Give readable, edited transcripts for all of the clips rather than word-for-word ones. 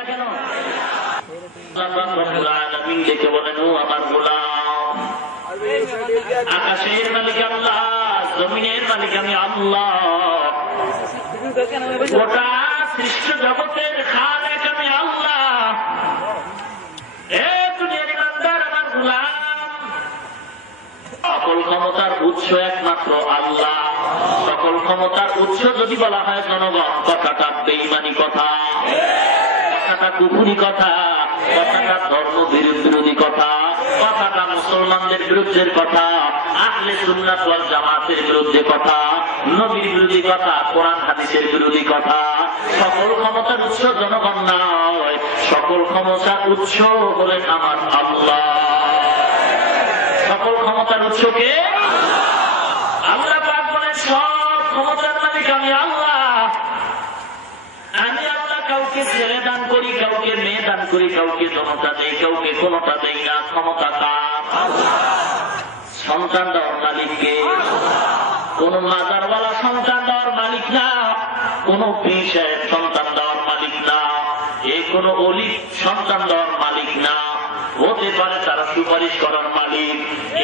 না কেন? ডেকে বলেন, ও আমার গোলাম, আকাশের মালিক আল্লাহ, জমিনের মালিক আমি আল্লাহ, গোটা সৃষ্ট জগতের খালেক আমি আল্লাহ। এ দুনিয়ার ইমানদার আমার গোলাম, সকল ক্ষমতার উৎস একমাত্র আল্লাহ। সকল ক্ষমতার উৎস যদি বলা হয় জনগণ, কথাটা বেঈমানি কথা, কথাটা কুফরি কথা, কথাটা ধর্ম বিরোধী কথা, কথাটা মুসলমানদের বিরুদ্ধের কথা, আহলে সুন্নাত ওয়াল জামাতের বিরুদ্ধে কথা, নবীর বিরোধী কথা, কোরআন হাদিসের বিরোধী কথা। সকল ক্ষমতার উৎস জনগণ নয়, সকল ক্ষমতার উৎস হলেন আমার আল্লাহ। সকল ক্ষমতার উৎসকে আল্লাহ পাক বলেন, সব ক্ষমতার মালিক আমি আল্লাহ। আমি আল্লাহ কাউকে ছেলে দান করি, কাউকে মেয়ে দান করি, কাউকে জনতা দেই, কাউকে কোনটা দেই না। ক্ষমতা কার? সন্তান দেওয়ার মালিককে। কোন মাজারওয়ালা সন্তান দেওয়ার মালিক না, কোন পীর সাহেব সন্তান দেওয়ার মালিক না, এ কোন অলি সন্তান দেওয়ার মালিক না। হতে পারে তারা সুপারিশ করার মালিক।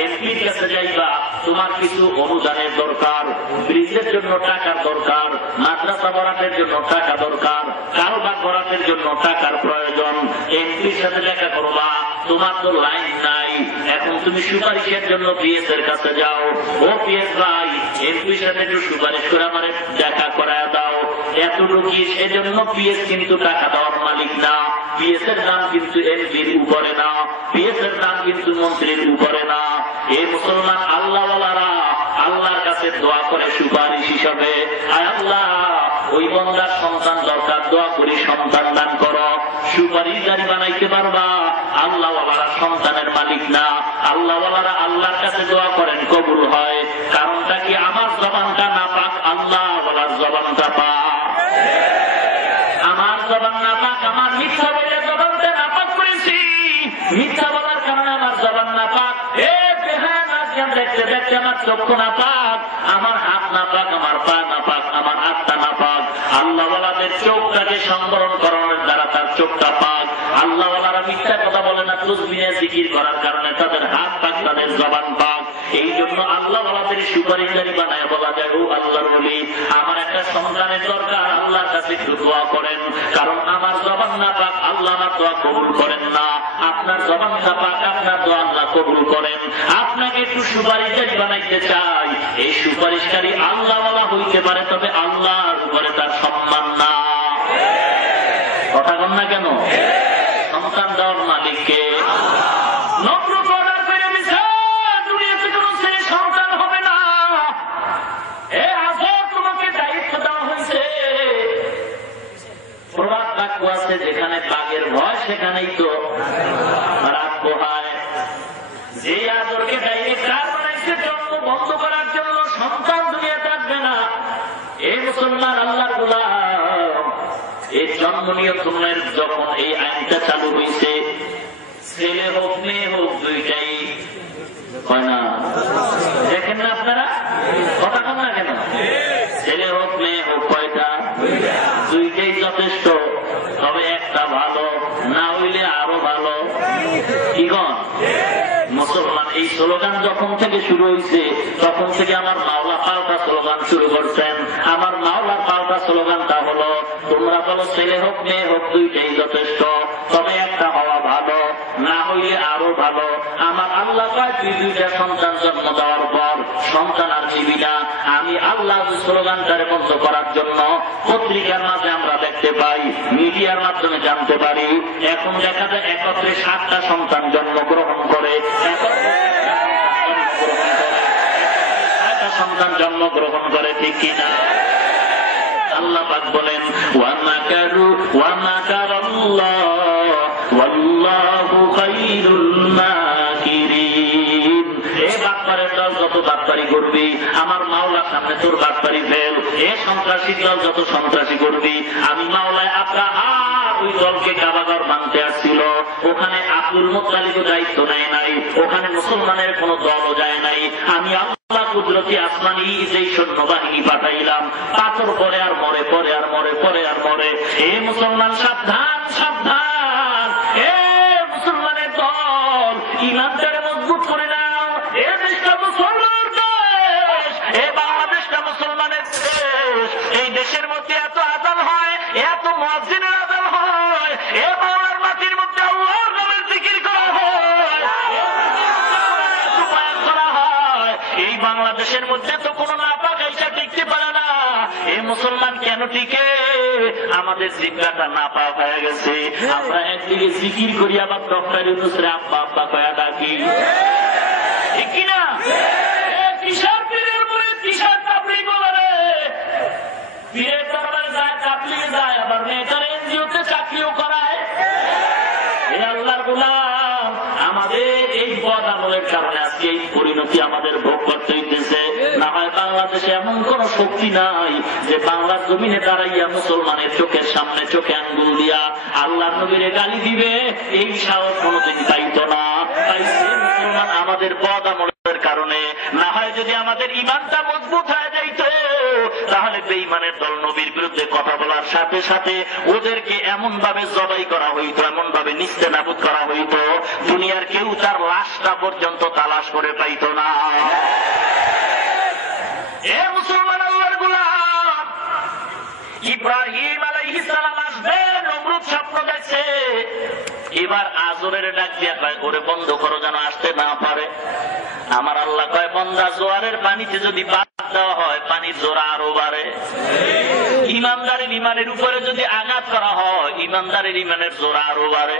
এমপির কাছে যাইবা, তোমার কিছু অনুদানের দরকার, ব্রিজের জন্য টাকার দরকার, মাদ্রাসা বরাতের জন্য টাকা দরকার, কারোবার বরাতের জন্য টাকার প্রয়োজন। এমপির সাথে দেখা করবা, তোমার তো লাইন নাই, এখন তুমি সুপারিশের জন্য পিএস এর কাছে যাও। ও পিএস ভাই, এমপির সাথে একটু সুপারিশ করে আমার দেখা করায় দাও। এতটুকু সেজন্য পিএস কিন্তু টাকা দেওয়ার মালিক না। পিএস এর নাম কিন্তু এমপির উপরে না, পিএস এর নাম কিন্তু মন্ত্রীর উপরে না। এই মুসলমান আল্লাহওয়ালারা আল্লাহর কাছে দোয়া করে সুপারিশ হিসাবে, আয় আল্লাহ ওই বন্দার সন্তান দরকার, দোয়া করি সন্তান দান করো। সুপারিশকারী বানাইতে পারবা। আল্লাহওয়ালারা সন্তানের মালিক না। আল্লাহওয়ালারা আল্লাহর কাছে দোয়া করেন, কবুল হয়। কারণটা কি? আমার জবানটা না পাক, আল্লাহওয়ালার জবানটা পাক। আমার জবান না পাক, আমার মিথ্যা বলে জবানটা না পাক করেছি, মিথ্যা বলার কারণে আমার জবান না পাক। দেখতে দেখতে আমার চক্ষু না পাক, আমার হাত না পাক, আমার পা না পাক, আমার আত্মা না পাক। আল্লাহওয়ালাদের চোখটাকে সংবরণ করানোর দ্বারা তার চোখটা পাক। আল্লাহওয়ালারা মিথ্যা কথা বলে না, তসবিহে জিকির করার কারণে তাদের হাত পাক, তাদের জবান পাক। এই জন্য আল্লাহওয়ালাদের সুপারিশকারী বানায় বলা যায়, ও আল্লাহর ওলি, আমার একটা সন্তানের দরকার, আল্লাহর কাছে একটু দোয়া করেন। কারণ আমার জবান না পাক, আল্লাহ আমার দোয়া কবুল করেন না। আপনার জবান না পাক, আপনার দোয়া আল্লাহ কবুল করেন। আপনাকে একটু সুপারিশকারী বানাইতে চাই। এই সুপারিশকারী আল্লাহওয়ালা হইতে পারে, তবে আল্লাহর উপরে তার সম্মান না। কথা বল না কেন? সন্তান দেওয়ার মালিককে সন্তান হবে না। এ আজব তোমাকে দায়িত্ব দেওয়া হয়েছে। প্রবাদ বাক্য আছে, যেখানে বাঘের ভয় সেখানেই তো রাত পোহায়। যে আদরকে ডাইরেক্টর বানাইছে জন্ম বন্ধ করার জন্য, সন্তান দুনিয়া থাকবে না। এই মুসলমান আল্লাহর গোলাম, এই জন্ম নিয়ন্ত্রণের যখন এই আইনটা চালু হয়েছে, ছেলে হোক মেয়ে হোক দুইটাই হয় না। দেখেন না আপনারা? কথা বল না কেন? ছেলে হোক মেয়ে হোক কয়টা? দুইটাই যথেষ্ট। তবে একটা ভালো, না হইলে আরো ভালো। কি কন মুসলমান? এই স্লোগান যখন থেকে শুরু হয়েছে, তখন থেকে আমার মাওলা পাল্টা স্লোগান শুরু করছেন। আমার মাওলার পাল্টা স্লোগানটা হলো, তোমরা বলো ছেলে হোক মেয়ে হোক দুইটাই যথেষ্ট, তবে একটা হওয়া ভালো, না হইলে আরো ভালো। আমার আল্লাহ কয়, তুই দুইটা সন্তান জন্ম দেওয়ার পর সন্তান আর জীবী না। আমি আল্লাহ স্লোগানটারে বন্ধ করার জন্য পত্রিকার মাঝে আমরা দেখতে পাই, মিডিয়ার মাধ্যমে জানতে পারি, এখন দেখা যায় একত্রে 7টা সন্তান জন্মগ্রহণ করে, সন্তান জন্মগ্রহণ করে, ঠিক কিনা? আল্লাহ পাক বলেন, ওয়া মাকারু ওয়া মাকারাল্লাহ ওয়াল্লাহু খায়রুল মাকিরিন। এ বাটপারের দল যত বাটপারি করবি, আমার মাওলার সামনে তোর বাটপারি ফেল। এ সন্ত্রাসী দল যত সন্ত্রাসী করবি, আমি মাওলায় আপনার ওই দলকে কাবাঘর ভাঙতে আসছিল, ওখানে আব্দুল মুত্তালিবও দায়িত্ব নেয় নাই, ওখানে মুসলমানের কোন দলও যায় নাই। আমি আল্লাহ কুদরতি আসমানি যেই সৈন্যবাহিনী পাঠাইলাম, পাথর পরে আর মরে, পরে আর মরে, পরে আর মরে। এ মুসলমান সাবধান, সাবধান। এত মুয়াজ্জিনের আযান হয়, এ মাওলার মাটির মধ্যে আল্লাহর নামের জিকির করা হয়, এত বয়ান করা হয়। এই বাংলাদেশের মধ্যে তো কোনো নাপাক আইসা টিকতে পারে না। এই মুসলমান কেন টিকে? আমাদের জিব্বাটা নাপাক হয়ে গেছে। আমরা একদিকে জিকির করি, আবার ডক্টর ইউনূসরে আব্বা আব্বা কয়া ডাকি, ঠিক কিনা? কিসের পীরের মুরিদ, কিসের তাবলীগ বলে রে? পীরের দরবারে যায়, তাবলীগে যায়, আবার মেয়েটার এনজিওতে চাকরিও করায়। এই আল্লাহর গোলাম, আমাদের এই বদ আমলের কারণে আজকে এই পরিণতি আমাদের ভোগ করতে হইতেছে। না হয় বাংলাদেশে এমন কোন শক্তি নাই যে বাংলার জমিনে দাঁড়াইয়া মুসলমানের চোখের সামনে চোখে আঙ্গুল দিয়া আল্লাহর নবীরে গালি দিবে, এই সাহস কোনদিন পাইত না। পাইছে মুসলমান আমাদের বদ আমলের কারণে। না হয় যদি আমাদের ইমানটা মজবুত হয়ে যাইত, তাহলে বেঈমানের দল নবীর বিরুদ্ধে কথা বলার সাথে সাথে ওদেরকে এমন ভাবে জবাই করা হইতো, এমন ভাবে নিস্তেনাবুদ করা হইতো, দুনিয়ার কেউ তার লাশটা পর্যন্ত তালাশ করে পাইত না। এ মুসলমান আল্লাহর গোলাম, ইব্রাহিম আলাইহিস সালাম আসবে, নমরুদ স্বপ্ন দেখছে। এবার আজরের ডাক দিয়া কয়, ওরে বন্ধ করো যেন আসতে না পারে। আমার আল্লাহ কয়, বন্দা জোয়ারের পানিতে যদি বাদ দেওয়া হয়, পানির জোর আরো বাড়ে। ইমানদারের ইমানের উপরে যদি আঘাত করা হয়, ইমানদারের ইমানের জোর আরো বাড়ে।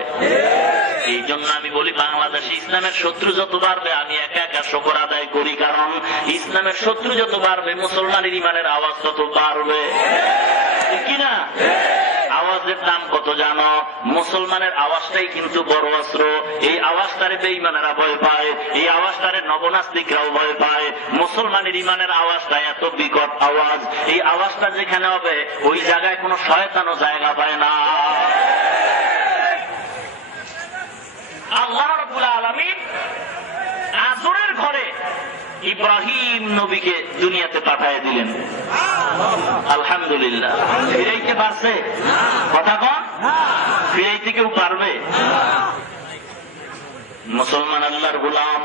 এই জন্য আমি বলি, বাংলাদেশে ইসলামের শত্রু যত বাড়বে, আমি একা একা শুকর আদায় করি, কারণ ইসলামের শত্রু যত বাড়বে, মুসলমানের ইমানের আওয়াজ তত বাড়বে, ঠিক কিনা? আওয়াজের দাম কত জানো? মুসলমানের আওয়াজটাই কিন্তু বড় অস্ত্র। এই আওয়াজটারে বেঈমানেরা ভয় পায়, এই আওয়াজটারে নবনাস্তিকরাও ভয় পায়। মুসলমানের ইমানের আওয়াজটা এত বিকট আওয়াজ, এই আওয়াজটা যেখানে হবে ওই জায়গায় কোনো শয়তানও জায়গা পায় না। আল্লাহ রাব্বুল আলামিন আসরের ঘরে ইব্রাহিম নবীকে দুনিয়াতে পাঠিয়ে দিলেন। আলহামদুলিল্লাহ। ফিরাইতে পারছে? কথা কন, ফিরাইতে কেউ পারবে? মুসলমান আল্লাহর গোলাম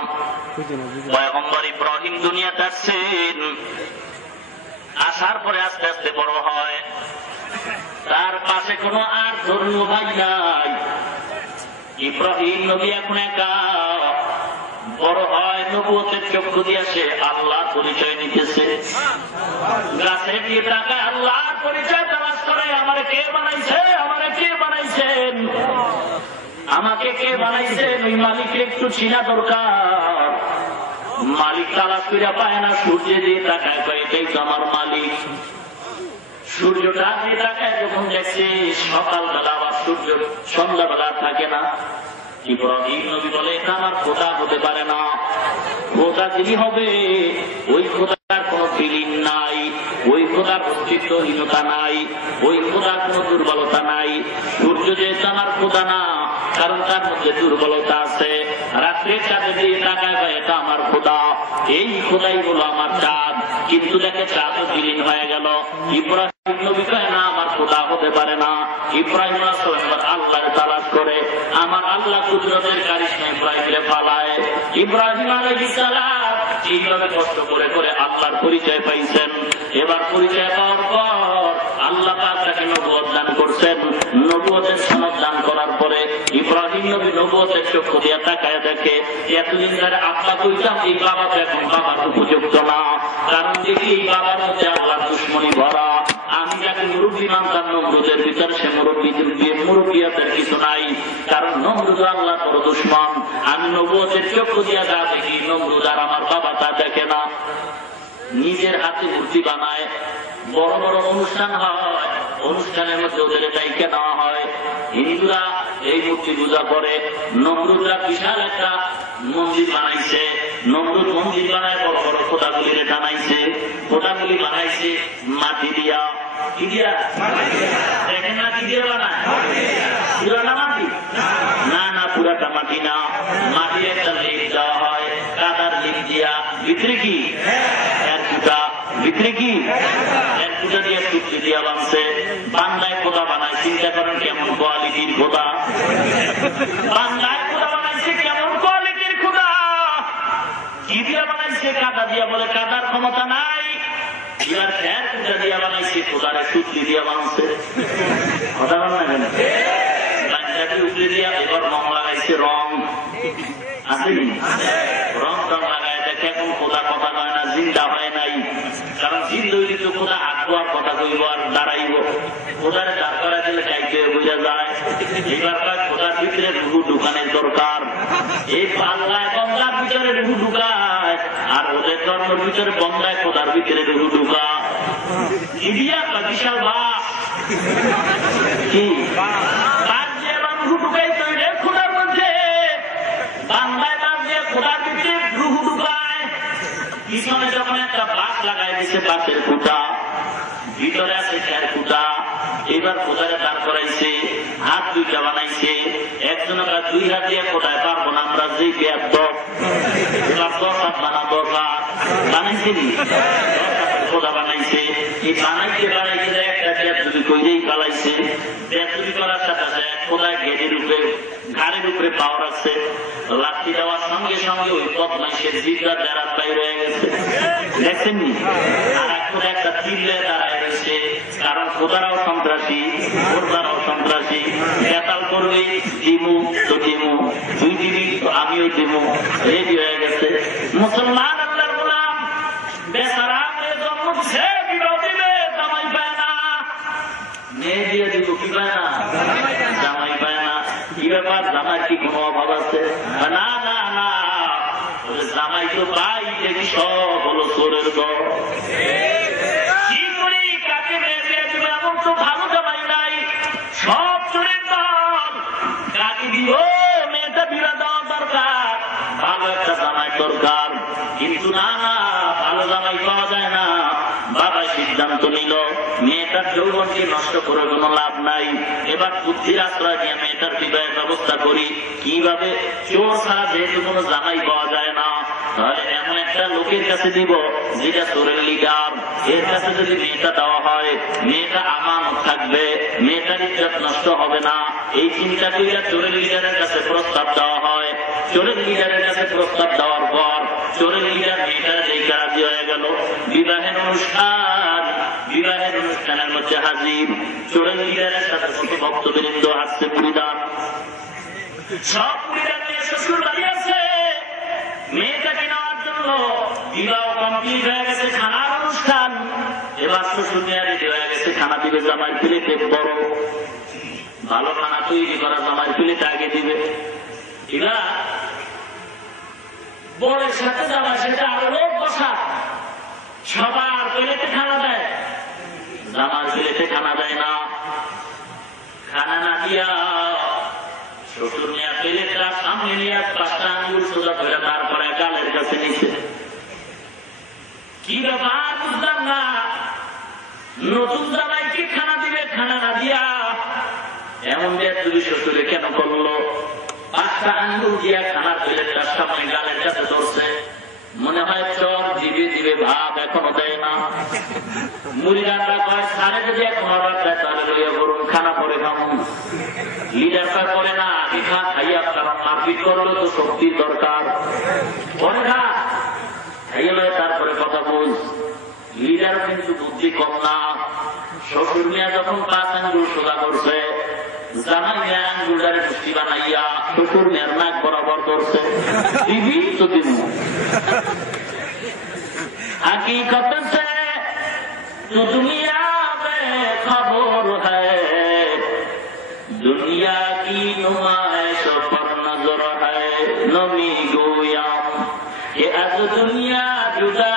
পয়গম্বর ইব্রাহিম দুনিয়াতে আসছেন। আসার পরে আস্তে আস্তে বড় হয়, তার পাশে কোনো আর ধর্মীয় ভাই নাই। ইব্রাহিম নবী এখন একা বড় হয়, নবুয়তের চক্ষু দিয়ে সে আল্লাহর পরিচয় নিতেছে। গাছে দিয়ে তাকায় আল্লাহর পরিচয় তালাশ করে, আমারে কে বানাইছে, আমারে কে বানাইছেন, আমাকে কে বানাইছেন, ওই মালিকের একটু চিনা দরকার। মালিক তালাশ করে পায় না, সূর্যে দিয়ে তাকায়, এটাই তো আমার মালিক। সূর্যটা দিয়ে তাকায়, যখন দেখছে সকালবেলা আবার সূর্য সন্ধ্যাবেলা থাকে না। ইব্রাহিম নবী বলে, এটা আমার খোদা হতে পারে না। খোদা যিনি হবে, ওই খোদার কোন ফিলিং নাই, ওই খোদার অস্তিত্বহীনতা নাই, ওই খোদার কোন দুর্বলতা নাই। সূর্য যেহেতু আমার খোদা না, কারণ তার মধ্যে দুর্বলতা আছে। রাত্রের চাঁদে দিয়ে তাকায়, এটা আমার খোদা, এই খোদাই হলো আমার চাঁদ। কিন্তু দেখে চাঁদও বিলীন হয়ে গেল। ইব্রাহিম নবী কয়, না, আমার খোদা হতে পারে না। ইব্রাহিম আল্লাহর তালাশ করে, আমার আল্লাহ কুদরতের কারিশমা ইব্রাহিমকে পালায়। ইব্রাহিম আলাইহিস সালাম এইভাবে কষ্ট করে করে আল্লাহর পরিচয় পাইছেন। এবার পরিচয় পাওয়ার পর আল্লাহ পাক তাকে নবুয়ত দান করছেন। নবুয়তের সনদ দান করার পরে ইব্রাহিম নবী নবুয়তের চক্ষু দিয়ে তাকায় দেখে, এতদিন ধরে আব্বা কইতাম, এই বাবা তো এখন বাবার উপযুক্ত না, কারণ দেখি এই বাবার মধ্যে আল্লাহর দুশমনি ভরা। আমি যাকে মুরব্বী মানতাম নমরুদের ভিতর, সে মুরব্বিয়াতের কিছু নাই, কারণ নমরুদ আল্লাহর বড় দুশমন। আমি নবুয়তের চক্ষু দিয়ে যা দেখি, নমরুদ আর আমার বাবা তা দেখে না। নিজের হাতে মূর্তি বানায়, বড় বড় অনুষ্ঠান হয়, অনুষ্ঠানের মধ্যে ওদের দায়িত্ব নেওয়া হয়। হিন্দুরা এই মূর্তি পূজা করে, নমরুদরা বিশাল একটা মন্দির বানাইছে। নমরুদ মন্দির বানায়, বড় বড় খোদাগুলি বানাইছে। খোদাগুলি বানাইছে মাটি দিয়া, কি দিয়া দেখেন না, কি দিয়ে বানায়? পুরাটা মাটি না, না পুরাটা মাটি না, মাটির একটা লেপ দেওয়া হয়, কাদার লেপ দিয়া, ভিতরে কি এক ফুটা, ভিতরে কি এক ফুটা দিয়ে টুকরি দিয়া বানছে। বাংলায় খোদা বানায়, চিন্তা করেন কেমন কোয়ালিটির খোদা। বাংলায় খোদা বানাইছে কেমন কোয়ালিটির খোদা। কি দিয়া বানাইছে? কাদা দিয়া, বলে কাদার ক্ষমতা নাই। এবার ফ্যান কুটা দিয়া বানাইছে, খোদারে টুকরি দিয়া বানছে। আসেনি? রং টং লাগায় দেখে এখন খোদা কথা নয় না, জিন্দা হয় নাই। কারণ জিন্দা হইলে তো খোদা হাঁটবো আর কথা কইব আর দাঁড়াইব। খোদারে দাঁড় করা দিলে গাইতে বোঝা যায়। এবার খোদার ভিতরে রুহু ঢুকানোর দরকার। এই পাল্লায় বন্দার ভিতরে রুহু ঢুকায়, আর ওদের ধর্মের ভিতরে বন্দায় খোদার ভিতরে রুহু ঢুকা। ইডিয়া বিশাল বাস কি রুহু ঢুকাই তৈরি খোদার মধ্যে, বাংলায় বাদ দিয়ে খোদার ভিতরে রুহু ঢুকায়। পিছনে যখন একটা বাস লাগাই দিচ্ছে, বাসের খুঁটা ভিতরে আছে খেয়ার খুঁটা। এবার খোদারে দাঁড় করাইছে, হাত দুইটা বানাইছে। একজনের কাছে 2 হাত দিয়ে খোদায় পারবো না আমরা, যে পেয়ার 10 হাত বানা দরকার বানাইছে নি, খোদা বানাইছে। এই বানাইতে বানাইতে একটা পেয়ার যদি কইরেই পালাইছে, পেয়ার যদি করার সাথে সাথে খোদায় ঘেরের উপরে ঘাড়ের উপরে পাওয়ার আছে। লাঠি দেওয়ার সঙ্গে সঙ্গে ওই বদমাইশের জিব্বা দ্বারা বাইর হয়ে গেছে, দেখছেন নি? আর এখন একটা চিল্লে দাঁড়ায় রয়েছে, কারণ খোদারাও সন্ত্রাসী, খোদারাও সন্ত্রাসী। বেতাল করবে দিমু তো দিমু, তুই দিবি তো আমিও দিমু, রেডি হয়ে গেছে। মুসলমান আল্লাহর গোলাম বেচারা মেয়ে জন্ম দিছে, বিবাহ দিবে জামাই পায় না, মেয়ে দিয়ে দিব কি পায় না, জামাই পায় না। কি ব্যাপার, জামাই কি কোনো অভাব আছে? না না না, জামাই তো পাই, দেখি সব হলো চোরের দল। কি করি, কাকে মেয়ে দিয়ে দিবে, এমন তো ভালো জামাই নাই, সব চোরের দল। কাকে দিব, মেয়েটা বিবাহ দেওয়া দরকার, ভালো একটা জামাই দরকার। কিন্তু না না, ভালো জামাই পাওয়া যায় না। বাবা সিদ্ধান্ত নিল মেয়েটার যৌবনকে নষ্ট করে কোনো লাভ নাই, এবার বুদ্ধির আশ্রয় নিয়ে মেয়েটার বিবাহের ব্যবস্থা করি। কিভাবে? চোর ছাড়া যেহেতু কোনো জামাই পাওয়া যায় না, তাহলে এমন একটা লোকের কাছে দিব যেটা চোরের লিডার। এর কাছে যদি মেয়েটা দেওয়া হয়, মেয়েটা আমানত থাকবে, মেয়েটার ইজ্জত নষ্ট হবে না। এই চিন্তা করিয়া চোরের লিডারের কাছে প্রস্তাব দেওয়া হয়। চোরের লিডারের কাছে প্রস্তাব দেওয়ার পর চোরের লিডার মেয়েটার যেই রাজি হয়ে গেল। বিবাহের অনুষ্ঠানের মধ্যে হাজির। চোরের লিডারের সাথে কত ভক্তবৃন্দ আসছে, পরিবার সব পরিবার নিয়ে শ্বশুর বাড়ি আছে মেয়েটাকে নেওয়ার জন্য। বিবাহ কমপ্লিট হয়ে গেছে, খানার অনুষ্ঠান। এবার শ্বশুর নিয়ে রেডি হয়ে গেছে, খানা দিবে জামাই প্লেটে, বড় ভালো খানা তৈরি করা জামাই প্লেটে আগে দিবে। এবার বরের সাথে জামাই সেটা আরো লোক বসা, সবার প্লেটে খানা দেয়, জামার প্লেটে খানা দেয় না। খানা না দিয়া শ্বশুর নিয়ে প্লেটটা সামনে নিয়ে 5টা আঙ্গুল সোজা করে তারপরে গালের কাছে নিচ্ছে। কি ব্যাপার বুঝলাম না, নতুন জামাইকে খানা দিবে, খানা না দিয়া এমন দিয়ে তুমি শ্বশুরে কেন করলো? 5টা আঙ্গুল দিয়া খানার প্লেটটা সামনে গালের কাছে ধরছে। মনে হয় চর দিবে দিবে ভাব, এখনো দেয় না। মুড়িদাররা কয় সারে যদি এখন অর্ডার দেয় তাহলে লইয়া বলুন, খানা পরে খামুন। লিডারটা করে না, আগে খা, খাইয়া, কারণ মারপিট করলে তো শক্তির দরকার। পরে খা, খাইয়া লয়ে তারপরে কথা বল। লিডার কিন্তু বুদ্ধি কম না। শ্বশুর মিয়া যখন 5 আঙ্গুল সোজা করছে, জামাই মিয়া আঙ্গুলটারে পুষ্টি বানাইয়া শ্বশুর মিয়ার নাক বরাবর করছে। দিবি তো দিব। हकीकत से तो दुनिया में खबर है, दुनिया की नुमाइश पर नजर है। नमी गोया कि आज दुनिया जुदा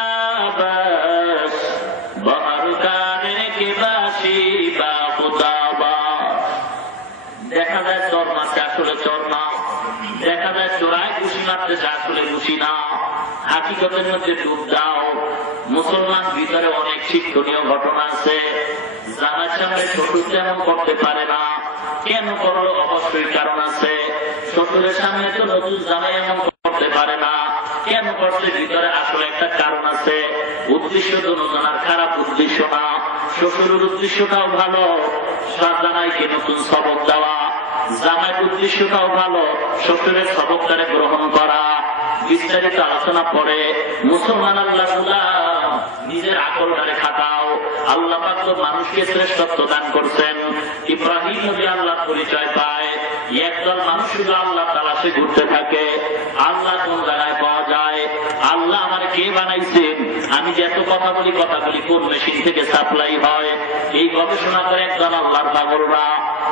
बस, बाहर काने के बाशी बाखुदाबा। দেখা যায় চোর মারতে আসলে চোর না, দেখা যায় চোরাই ঘুষি মারতেছে আসলে ঘুষি না। হাকিকতের মধ্যে ডুব দাও। মুসলমান ভিতরে অনেক শিক্ষণীয় ঘটনা আছে। জামার সামনে শ্বশুর তেমন করতে পারে না, কেন করলো? অবশ্যই কারণ আছে। শ্বশুরের সামনে তো নতুন জামাই এমন করতে পারে না, কেন করছে? ভিতরে আসলে একটা কারণ আছে। উদ্দেশ্য দুজনের খারাপ উদ্দেশ্য না, শ্বশুরের উদ্দেশ্যটাও ভালো, জামাইকে নতুন সবক দেওয়া। জামাইয়ের উদ্দেশ্যটাও ভালো, শ্বশুরের সবকটারে গ্রহণ করা। বিস্তারিত আলোচনা পরে মুসলমান আল্লাহ নিজের আকলটারে খাটাও। আল্লাহ পাক তো মানুষকে শ্রেষ্ঠত্ব দান করছেন। ইব্রাহিম নবী আল্লাহর পরিচয় পায়, একদল মানুষ শুধু আল্লাহ তালাশে ঘুরতে থাকে। আল্লাহ কোন জায়গায় পাওয়া যায়? আল্লাহ আমার কে বানাইছেন? আমি যে এত কথা বলি, কথাগুলি কোন মেশিন থেকে সাপ্লাই হয়? এই গবেষণা করে একদল আল্লাহর পাগলরা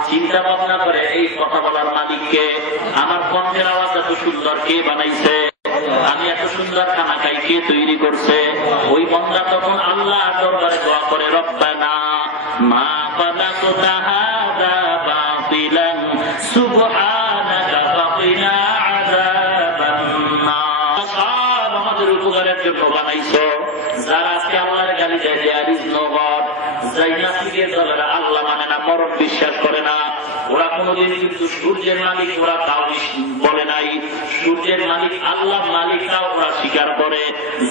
চিন্তা ভাবনা করে এই কথা বলার মালিককে। আমার কণ্ঠের আওয়াজ এত সুন্দর কে বানাইছে? আমি এত সুন্দর খানা খাই কে তৈরি করছে? ওই বান্দা তখন আল্লাহ দরবারে দোয়া করে, রব্বানা মা খালাকতা হাযা বাতিলান সুবহানাকা ফাকিনা আযাবান নার। আমাদের উপকারের জন্য বানাইছো। যারা আজকে আল্লাহর গালি দেয়, দেয়ার ইজ নো গড, জাইনাতিকের দলেরা আল্লাহ মানে না, মরণ বিশ্বাস করে না। ওরা কোনদিন কিন্তু সূর্যের মালিক ওরা তাও বলে নাই। সূর্যের মালিক আল্লাহ মালিক তাও ওরা স্বীকার করে।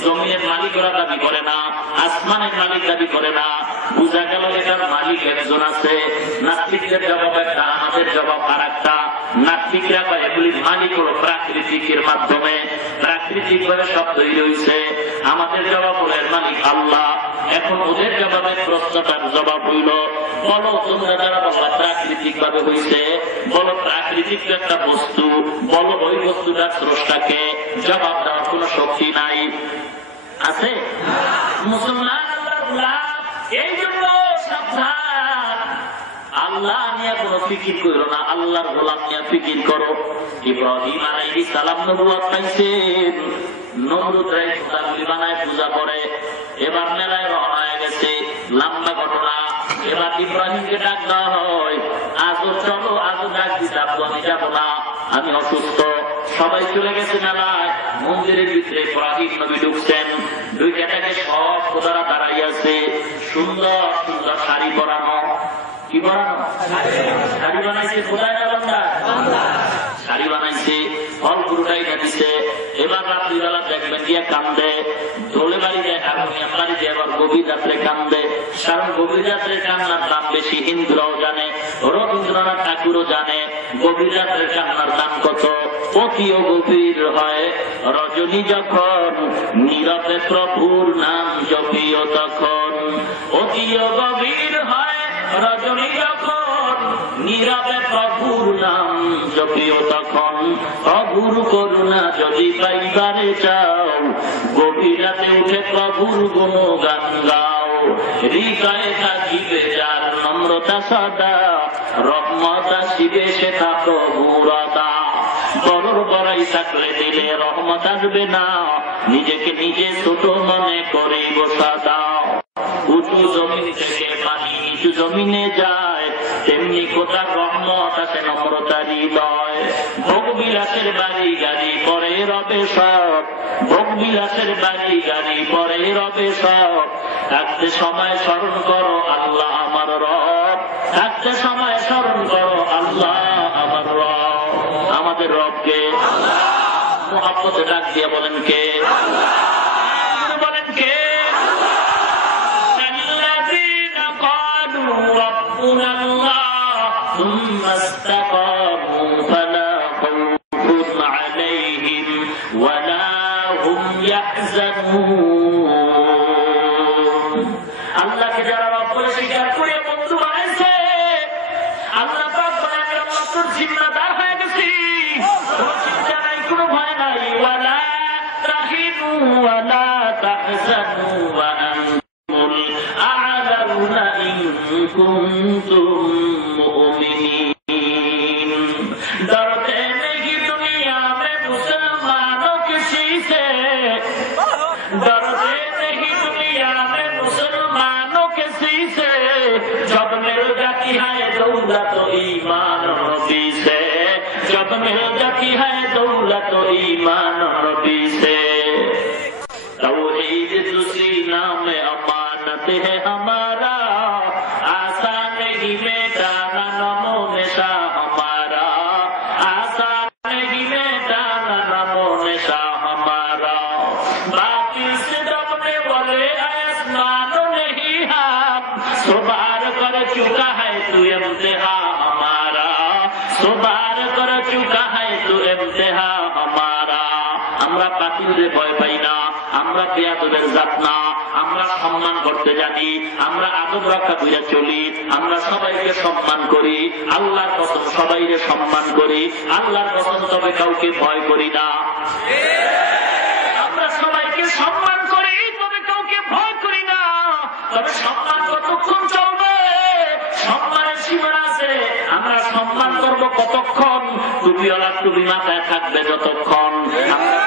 জমিনের মালিক ওরা দাবি করে না, আসমানের মালিক দাবি করে না। বুঝা গেল এটার মালিক একজন আছে। নাস্তিকদের জবাব একটা, আমাদের জবাব আর একটা। নাস্তিকরা বা এগুলির মালিক হলো প্রাকৃতিকের মাধ্যমে, প্রাকৃতিক ভাবে সব তৈরি হয়েছে। আমাদের জবাব হলো এর মালিক আল্লাহ। এখন ওদের জবাবের প্রশ্নটার জবাব হইল, বলো তোমরা যারা বলবা প্রাকৃতিক ভাবে হইছে, বলো প্রাকৃতিক একটা বস্তু, বলো ওই বস্তুটার স্রষ্টাকে। জবাব দেওয়ার কোন শক্তি নাই, আছে? মুসলমান এই জন্য সাবধান, আল্লাহ নিয়ে কোনো ফিকির করো না, আল্লাহর গোলাম নিয়ে ফিকির করো। ইব্রাহিম আলাইহিস সালাম নবুয়ত পাইছেন, নমরুদ রাইগুলি বানায় পূজা করে। এবার মেলায় রওনা হয়ে গেছে, লম্বা ঘটনা। এবার ইব্রাহিমকে ডাক দেওয়া হয়, আজও চলো, আজও ডাক দিতে আমি যাবো না, আমি অসুস্থ। সবাই চলে গেছে মেলায়। মন্দিরের ভিতরে ইব্রাহিম নবী ঢুকছেন। দুইটা থেকে সব খোদারা দাঁড়াই আছে, সুন্দর সুন্দর শাড়ি পরানো। কি পরানো? শাড়ি বানাইছে খোদায় না বান্দা? শাড়ি বানাইছে, ফল পুরোটাই দিছে। এবার রাত্রিবেলা দেখবেন দিয়ে কান্দে, দোলে বাড়ি যায়, হারমোনিয়াম বাড়ি দিয়ে আবার গভীর রাত্রে কান্দে। কারণ গভীর রাত্রে কান্নার দাম বেশি, হিন্দুরাও জানে, রবীন্দ্রনাথ ঠাকুরও জানে গভীর রাত্রের কান্নার দাম কত। অতিও গভীর হয় রজনী যখন, নীরবে প্রভুর নাম জপিও তখন। অতিও গভীর হয় রজনী যখন, নীরবে প্রভুর নাম জপিও তখন। প্রভুর করুণা যদি পাইবারে চাও, গভীর রাতে উঠে প্রভুর গুণগান গাও। হৃদয়ে থাকিবে যার নম্রতা সদা, রহমত আসিবে সেটা প্রভুরতা। বড়র বড়াই থাকলে দিলে রহমত আসবে না, নিজেকে নিজে ছোট মনে করে বসা দাও। উঁচু জমিন থেকে পানি নিচু জমিনে যায়, তেমনি কোথার রহমত আছে নম্রতার হৃদয়। ভোগ বিলাসের বাড়ি গাড়ি পরে রবে সব, ভোগ বিলাসের বাড়ি গাড়ি পরে রবে সব। থাকতে সময় স্মরণ করো আল্লাহ আমার রব, থাকতে সময় স্মরণ করো আল্লাহ আমার রব। আমাদের রবকে মুহাব্বতে ডাক দিয়ে বলেন কে? বলেন কে? ربنا الله ثم استقاموا فلا خوف عليهم ولا هم يحزنون। আল্লাহকে যারা রব বলে স্বীকার করে বন্ধু বানাইছে, আল্লাহ পাক বলে আমরা তোর জিম্মাদার হয়ে গেছি, চিন্তা নাই, কোনো ভয় নাই। ওয়ালা তাহিনু ওয়ালা তাহজানু ওয়া আনতুমুল আ'লাউনা ইন কুনতুম মুমিনিন। डरते नहीं दुनिया में मुसलमानों किसी से, डरते नहीं दुनिया में मुसलमानों किसी से, जब मिल जाती है दौलत ईमान नबी से, जब मिल जाती है दौलत ईमान नबी से। तौहीद दूसरी नाम अमानत है हमारा, आसान नहीं मेटाना नमो निशा हमारा, आसान नहीं मेटाना नमो निशा हमारा। बातिल से दबने वाले आसमानों नहीं हम, सुबार कर चुका है तू इम्तिहा हमारा, सुबार कर चुका है तू इम्तिहा हमारा। আমরা বাতিলরে ভয় পাই না, আমরা বেয়াদবের জাত না, আমরা সম্মান করতে জানি, আমরা আদব রক্ষা করে চলি, আমরা সবাইকে সম্মান করি, আল্লাহর কসম সবাইকে সম্মান করি, আল্লাহর কসম তবে কাউকে ভয় করি না। আমরা সবাইকে সম্মান করি তবে কাউকে ভয় করি না। তবে সম্মান কতক্ষণ চলবে? সম্মানের সীমা আছে। আমরা সম্মান করবো কতক্ষণ? টুপিওয়ালা টুপি মাথায় থাকবে যতক্ষণ। আমরা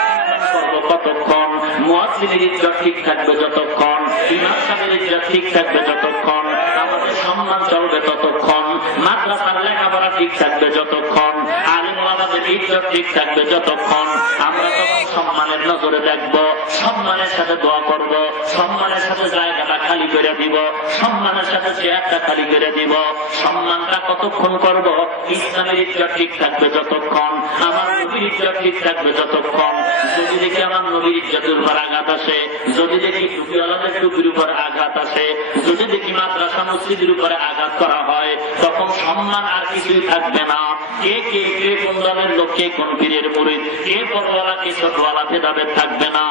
করবো কতক্ষণ? মুয়াজ্জিনের ইজ্জত ঠিক থাকবে যতক্ষণ, ইমাম সাহেবের ইজ্জত ঠিক থাকবে যতক্ষণ, আমাদের সম্মান চলবে ততক্ষণ। মাদ্রাসার লেখাপড়া ঠিক থাকবে যতক্ষণ, আলিম ওলামাদের ইজ্জত ঠিক থাকবে যতক্ষণ। আমরা তখন সম্মানের নজরে দেখবো, সম্মানের সাথে দোয়া করব, সম্মানের সাথে জায়গাটা খালি করে দিব, সম্মানের সাথে চেয়ারটা খালি করে দিব। সম্মানটা কতক্ষণ করব? ইসলামের ইজ্জত ঠিক থাকবে যতক্ষণ, আমার নবীর ইজ্জত ঠিক থাকবে যতক্ষণ। যদি দেখি আমার নবীর ইজ্জতের উপর আঘাত আসে, যদি দেখি টুপিওয়ালাদের টুপির উপর আঘাত আসে, যদি দেখি মাদ্রাসা মসজিদের উপরে আঘাত করা হয়, তখন সম্মান আর কিছুই থাকবে না। কে কে কে কোন দলের লোক, কে কোন পীরের মুরিদ, কে বড়ওয়ালা কে ছোটওয়ালা ভেদাভেদ থাকবে না।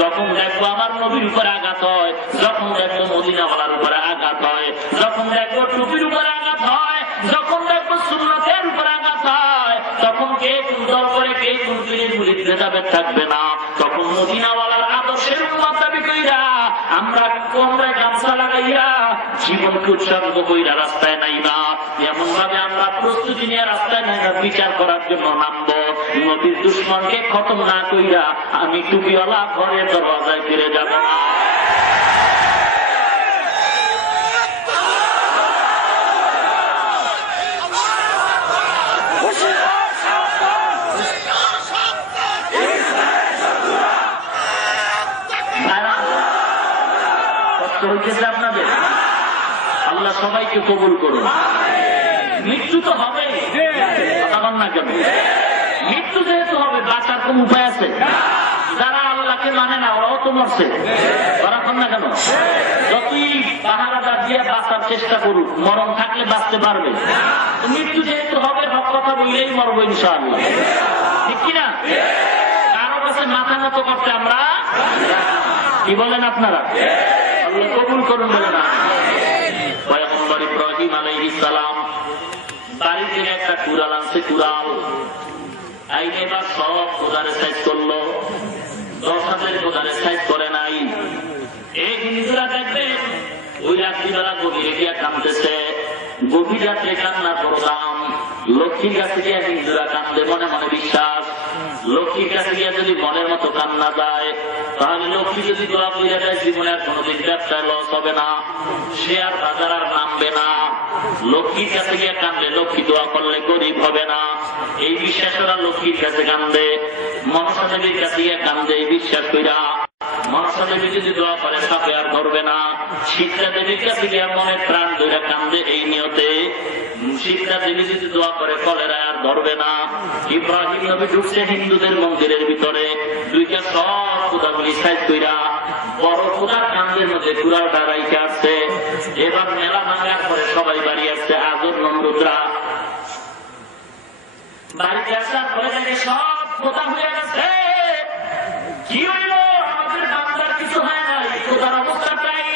যখন দেখবো আমার নবীর উপরে আঘাত হয়, যখন দেখবো মদিনাওয়ালার উপরে আঘাত হয়, যখন দেখবো টুপির উপরে আঘাত হয়, যখন দেখবো সুন্নতের উপরে আঘাত হয়, তখন কে কোন দল করে, কে কোন পীরের মুরিদ ভেদাভেদ থাকবে না। তখন মদিনাওয়ালার আদর্শের উম্মত দাবি কইরা আমরা কোমরে গামছা লাগাইয়া জীবনকে উৎসর্গ কইরা রাস্তায় নাই না। এমন ভাবে আমরা প্রস্তুতি নিয়ে রাস্তায় নাই না, বিচার করার জন্য নামবো। নবীর দুশ্মনকে খতম না কইরা আমি টুপিওয়ালা ঘরের দরওয়াজায় ফিরে যাব না। হইতেছে আপনাদের, আল্লাহ সবাইকে কবুল করুন। মৃত্যু তো হবে, কথা না কেন? মৃত্যু যেহেতু হবে, বাঁচার কোন উপায় আছে? যারা আল্লাহকে মানে না ওরাও তো মরছে, ওরা কন না কেন? যতই পাহারাদার দিয়ে বাঁচার চেষ্টা করুক, মরণ থাকলে বাঁচতে পারবে। মৃত্যু যেহেতু হবে, হক কথা বললেই মরবো ইনশাআল্লাহ, ঠিক কিনা? কারো কাছে মাথা নত করতে আমরা কি বলেন আপনারা? আল্লাহ কবুল করুন বলে না। পয়গম্বর ইব্রাহিম আলাইহিস সালাম বাড়ি থেকে একটা কুড়াল আনছে, কুড়াল আইনে বা সব কোদারে সাইজ করলো, 10,000 কোদারে সাইজ করে নাই। এই হিন্দুরা দেখবেন ওই রাত্রিবেলা গভীরে গিয়া কাঁদতেছে, গভীর রাত্রে কান্না করতাম। লক্ষ্মীর কাছে গিয়া হিন্দুরা কান্দে মনে মনে বিশ্বাস, লক্ষ্মীর কাছে গিয়া যদি মনের মতো কান্না যায়, তাহলে লক্ষ্মী যদি দোয়া করে দেয় জীবনে আর কোনোদিন ব্যবসায় লস হবে না, সে আর বাজার আর নামবে না। লক্ষ্মীর কাছে গিয়া কান্দলে, লক্ষ্মী দোয়া করলে গরিব হবে না, এই বিশ্বাস ওরা লক্ষ্মীর কাছে কান্দে। মনসা দেবীর কাছে গিয়া কান্দে এই বিশ্বাস কইরা, মনসা দেবী যদি দোয়া করে সাপে আর ধরবে না। শীতলা দেবীর কাছে গিয়া মনে প্রাণ ধরে কান্দে এই নিয়তে, শীতলা দেবী যদি দোয়া করে কলেরা আর ধরবে না। ইব্রাহিম নবী ঢুকছে হিন্দুদের মন্দিরের ভিতরে, দুইটা সব খোদাগুলি সাইজ কইরা বড় খোদার কান্দের মধ্যে কুড়ালটা রাইখে আসছে। এবার মেলা ভাঙার পরে সবাই বাড়ি আসছে, আজর নমরুদরা বাড়িতে আসার পরে দেখে সব খোদা হয়ে গেছে। কি হইল? আমাদের বাংলার কিছু হয় নাই, খোদার অবস্থাটাই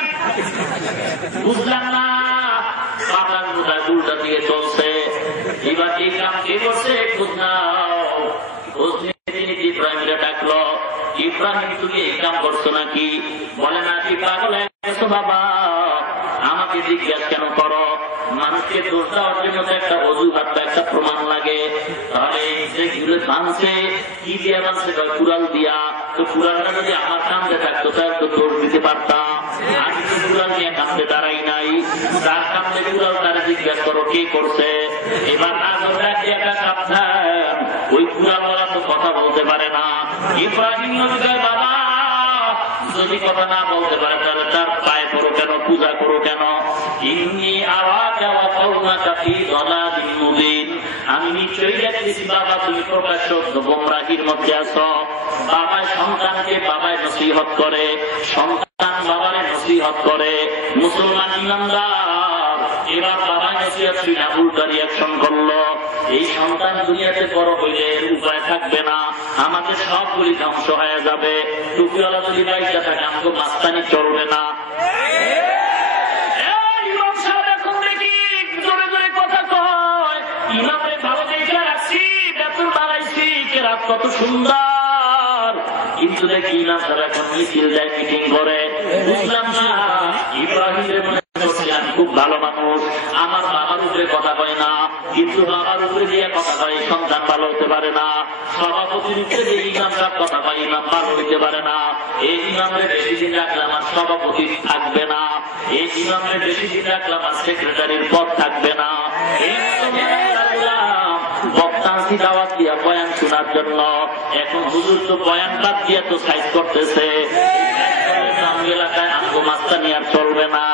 বুঝলাম না। বাবার খোদা উল্টা দিয়ে চলছে। এবার এই কাম কে করছে? খোঁজ নাও। খোঁজ নিয়ে তিনি ইব্রাহিমকে ডাকলো, ইব্রাহিম তুমি এই কাম করছো নাকি? বলে না, কি পাগল হয়ে গেছো বাবা, আমাকে জিজ্ঞাসা কেন করো? মানুষকে দোষ দেওয়ার জন্য একটা অজুহাত বা একটা প্রমাণ লাগে। তাহলে যেগুলো বাঁধছে কি দিয়ে বাঁধছে? কুড়াল দিয়া। তো কুড়ালটা যদি আমার কান্দে থাকতো তাহলে তো দোষ দিতে পারতাম। আমি তো কুড়াল নিয়ে কান্দে দাঁড়াই নাই, যার কান্দে কুড়াল তারা জিজ্ঞাসা করো কে করছে। এবার আজরা কি একটা সাবধান, ওই কুড়ালওয়ালা তো কথা বলতে পারে না। ইব্রাহিম নবী কয় বাবা যদি কথা না বলতে পারে তাহলে তার পায়ে পড়ো কেন, পূজা করো কেন? ইন্নী আওয়াজা ওয়া কওমাকা ফী দালালিন মুবিন, আমি নিশ্চয়ই দেখতেছি বাবা তুমি প্রকাশ্য গোমরাহির মধ্যে আছো। বাবায় সন্তানকে বাবায় নসিহত করে, সন্তান বাবারে নসিহত করে। মুসলমান ইমানদার এবার বাবা নসিহত শুনে উল্টা রিয়াকশন করলো, এই সন্তান দুনিয়াতে বড় হইলে উপায় থাকবে না, আমাদের সবগুলি ধ্বংস হয়ে যাবে, টুপিওয়ালা যদি বাইকটা থাকে আমাকে মাস্তানি চলবে না। ইমাম সাহেব এখন দেখি জোরে জোরে কথা কয়, ইমামের ভালো দেখে রাখছি, বেতন বাড়াইছি, কেরাত কত সুন্দর, কিন্তু দেখি ইমাম সাহেব এখন মিছিল দেয়, মিটিং করে। বুঝলাম না ইব্রাহিমের মনে করছিলাম খুব ভালো মানুষ, আমার বাবার উপরে কথা কয় না, কিন্তু বাবার উপরে দিয়ে কথা কয় সন্তান ভালো হতে পারে না, সভাপতির উপরে যে ইমাম সাহেব কথা কয় ইমাম ভালো হইতে পারে না, এই ইমামের বেশি দিন রাখলে আমার সভাপতি থাকবে না, এই ইমামের বেশি দিন রাখলে আমার সেক্রেটারির পদ থাকবে না। এই বক্তান্তি দাওয়াত দিয়া বয়ান শোনার জন্য, এখন হুজুর তো বয়ান বাদ দিয়া তো সাইজ করতেছে, এলাকায় আমগো মাস্তানি আর চলবে না।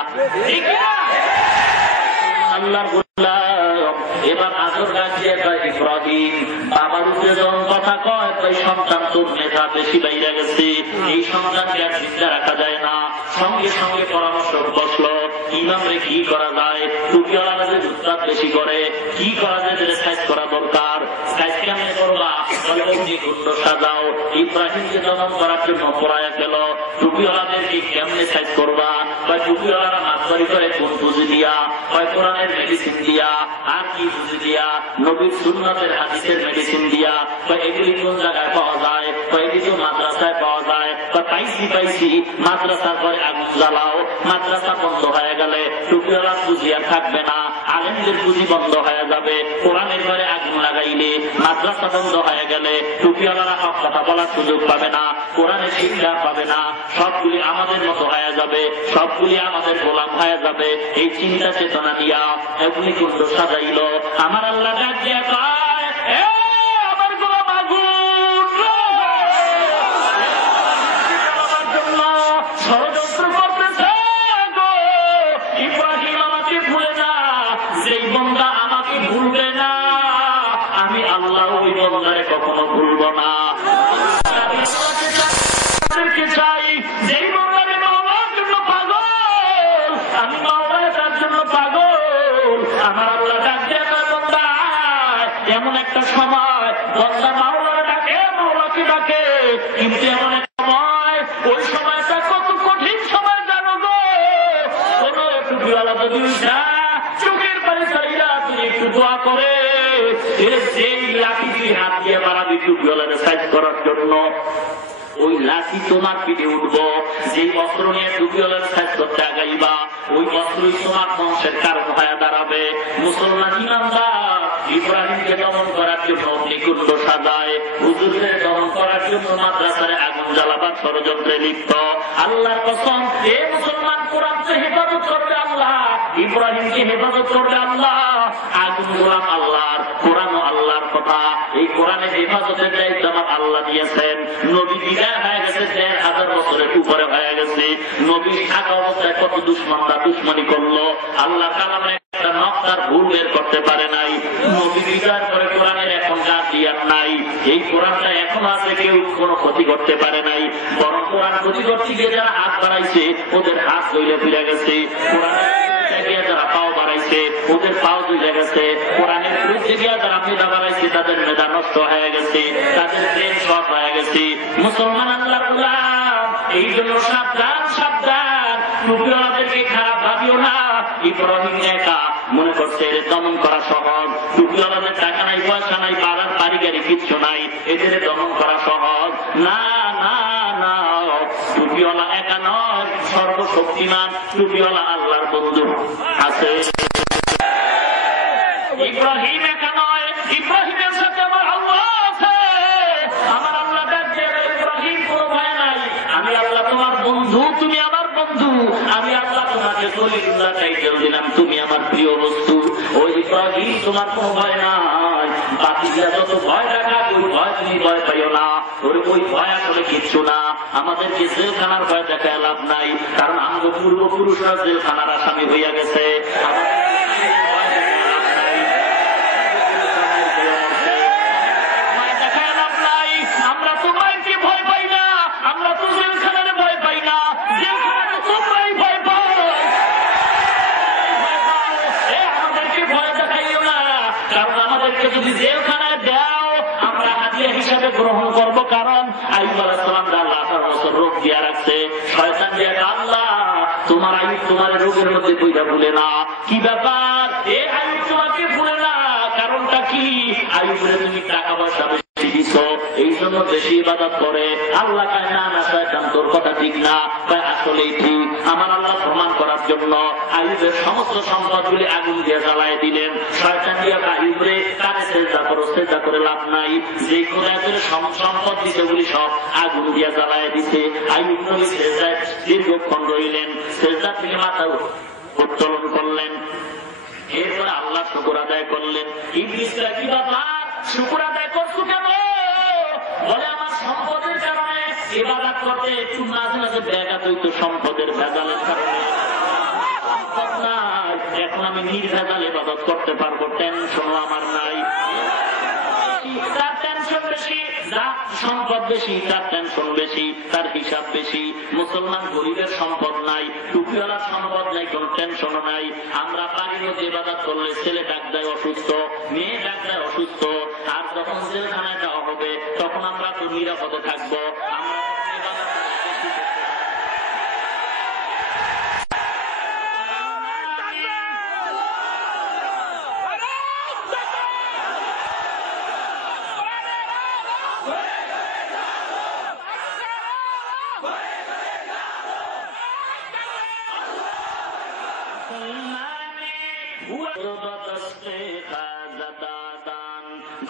আল্লাহর গোলাম এবার আজর গাছিয়ে কয় ইব্রাহিম, বাবার উপরে যখন কথা কয় তাই সন্তান তোর মেধা বেশি বাইরে গেছে, এই সন্তানকে আর চিন্তা রাখা যায় না। সঙ্গে সঙ্গে পরামর্শ বসলো, ইমামরে কি করা যায়, টুপিওয়ালা যে উৎপাদ বেশি করে, কি করা যায়, সাইজ করা দরকার, সাইজ কেমনে করবা, সাজাও। ইব্রাহিমকে জন্ম করার জন্য পড়ায় গেল, টুপিওয়ালাদেরকে কেমনে সাইজ করবা, হয় টুপিওয়ালারা মাতবাড়ি করে কোন বুঝি দিয়া, হয় কোরআনের মেডিসিন দিয়া, আর কি বুঝি দিয়া, নবীর সুন্নতের হাদিসের মেডিসিন দিয়া, হয় এগুলি কোন জায়গায় পাওয়া যায়, হয় এগুলি মাদ্রাসায় পাওয়া যায়, বা পাইছি পাইছি মাদ্রাসার পরে আগুন জ্বালাও, মাদ্রাসা বন্ধ হয়ে গেলে টুপিওয়ালার পুঁজি আর থাকবে না, আলেমদের পুঁজি বন্ধ হয়ে যাবে, কোরআনের ঘরে আগুন লাগাইলে মাদ্রাসা বন্ধ হয়ে গেলে টুপিওয়ালারা হক কথা বলার সুযোগ পাবে না, কোরআনের শিক্ষা পাবে না, সবগুলি আমাদের মতো হয়ে যাবে, সবগুলি আমাদের গোলাম হয়ে যাবে। এই চিন্তা চেতনা দিয়া এগুলি কুণ্ড সাজাইল। আমার আল্লাহ ডাক দিয়া কয়, আমার গোলাম আগুন জন্য ষড়যন্ত্র করতেছে গো, ইব্রাহিম আমাকে ভুলে না, যেই বন্দা আমাকে ভুলবে না আমি আল্লাহ ওই বন্দারে কখনো ভুলব না। চাই যেই বন্দারে মাওলার জন্য পাগল, আমি মাওলায় তার জন্য পাগল। আমার আল্লাহ ডাক দেয় বন্দা, এমন একটা সময় বন্দা মাওলারে ডাকে, মাওলাকে ডাকে, কিন্তু এমন একটা সময়, ওই সময়টা কত কঠিন সময় জানো গো। কোন টুপিওয়ালা যদি চোখের পানি চাইরা তুমি একটু দোয়া করে, যেই লাঠি দিয়ে হাত দিয়ে বাড়াবি টুপিওয়ালারে সাইজ করার জন্য, ওই লাঠি তোমার পিঠে উঠবো, যে অস্ত্র নিয়ে টুপিওয়ালার সাইজ করতে আগাইবা, ওই অস্ত্রই তোমার ধ্বংসের কারণ হয়ে দাঁড়াবে। মুসলমান ইমানদার ইব্রাহিমকে দমন করার জন্য অগ্নিকুণ্ড সাজায়, হুজুরদের দমন করার জন্য মাদ্রাসায় আগুন জ্বালাবার ষড়যন্ত্রে লিপ্ত। আল্লাহর কসম, এ মুসলমান কোরআনকে হেফাজত করবে আল্লাহ, ইব্রাহিমকে হেফাজত করবে আল্লাহ। আগুন গোলাম আল্লাহর, কোরআনও আল্লাহর কথা। এই কোরআনের হেফাজতের দায়িত্ব আমার আল্লাহ দিয়েছেন। নবী বিদায় হয়ে গেছে ১,৫০০ বছরের উপরে হয়ে গেছে। নবী থাকা অবস্থায় কত দুশ্মনরা দুশ্মনী করলো, আল্লাহ কালামে একটা নকশার ভুল বের করতে পারে নাই। নবী বিদায় করে কোরআনের এখন কাজ দিয়ার নাই, এই কোরআনটা এখন আছে, কেউ কোনো ক্ষতি করতে পারে নাই। বরং কোরআন ক্ষতি করতে গিয়ে যারা হাত বাড়াইছে ওদের হাত ধইলে ফিরে গেছে, কোরআনের যারা পাও বাড়াইছে ওদের পাও ধুলে গেছে, কোরআনের বিরুদ্ধে গিয়ে যারা মেধা বাড়াইছে তাদের মেধা নষ্ট হয়ে গেছে, তাদের প্রেম সব হয়ে গেছে। মুসলমান আল্লাহর গোলাম, এই জন্য সাবধান সাবধান, টুপিওয়ালাদেরকে খারাপ ভাবিও না। ইব্রাহিম একা মনে করছে দমন করা সহজ, টুপিওয়ালাদের টাকা নাই, পয়সা নাই, পাড়ার বাড়ি গাড়ি কিচ্ছু নাই, এদের দমন করা সহজ না। না না, টুপিওয়ালা একা নয়, সর্বশক্তিমান টুপিওয়ালা আল্লাহর বন্ধু আছে। ইব্রাহিম একা নয়, ইব্রাহিমের সাথে আমার আল্লাহ আছে। আমার আল্লাহ ডাকছে, ইব্রাহিম কোনো ভয় নাই, আমি আল্লাহ তোমার বন্ধু, তুমি আমার বন্ধু, আমি আল্লাহ তোমাকে খলিলুল্লাহ টাইটেল দিলাম, তুমি আমার প্রিয় বস্তু। ওই ইব্রাহিম তোমার কোনো ভয় নাই, বাকিরা যত ভয় দেখা, ওই ভয় তুমি ভয় পাইও না, ওই ভয় আসলে কিচ্ছু না। আমাদেরকে জেলখানার ভয় দেখায় লাভ নাই, কারণ আমাদের পূর্বপুরুষরা জেলখানার আসামি হইয়া গেছে। আমরা তো মাইকে ভয় পাই না, আমরা তো জেলখানার ভয় পাই না, জেলখানার তোমরাই ভয় পাও। কারণ আমাদেরকে যদি জেলখানায় দাও আমরা হাদিয়া হিসাবে গ্রহণ করব। কারণ আইয়ুব আলাইহিস সালাম 18 বছর রোগ দিয়া রাখছে। শয়তান দিয়ে আল্লাহ তোমার আইয়ুব তোমার রোগের মধ্যে পয়দা ভুলে না। কি ব্যাপার? এ আইয়ুব তোমাকে ভুলে না, কারণটা কি? আইয়ুবের তুমি টাকা পয়সা বেশি দিছো, এই জন্য বেশি ইবাদত করে। আল্লাহ কয় না না শয়তান তোর কথা ঠিক না। আসলেই ঠিক। আমার আল্লাহ প্রমাণ করার জন্য আইয়ুবের সমস্ত সম্পদগুলি আগুন দিয়ে জ্বালায় দিলেন। শয়তান দিয়ে আইয়ুবরে কানে সেজদা করো, সেজদা করে লাভ নাই। যে খোদায় করে সম্পদ দিতে ওগুলি সব আগুন দিয়ে জ্বালায় দিতে। আইয়ুব নবী সেজদায় দীর্ঘক্ষণ রইলেন, সেজদা থেকে মাথা উত্তোলন করলেন। এরপরে আল্লাহ শুকর আদায় করলেন। ইবলিসরা কি ব্যাপার, শুকর আদায় করছো কেন? বলে আমার সম্পদের কারণে ইবাদত করতে একটু মাঝে মাঝে ব্যাঘাত হইতো, সম্পদের ভেজালের কারণে। সম্পদ নাই, এখন আমি নির্ভেজাল ইবাদত করতে পারবো, টেনশনও আমার নাই। তার টেনশন বেশি, যার সম্পদ বেশি তার টেনশন বেশি, তার হিসাব বেশি। মুসলমান গরিবের সম্পদ নাই, টুপিওয়ালার সম্পদ নাই, কোন টেনশনও নাই। আমরা বাড়ির মধ্যে ইবাদত করলে ছেলে ডাক দেয় অসুস্থ, মেয়ে ডাক দেয় অসুস্থ, আর যখন জেলখানায় যাওয়া হবে তখন আমরা তো নিরাপদে থাকবো। আমরা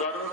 গরম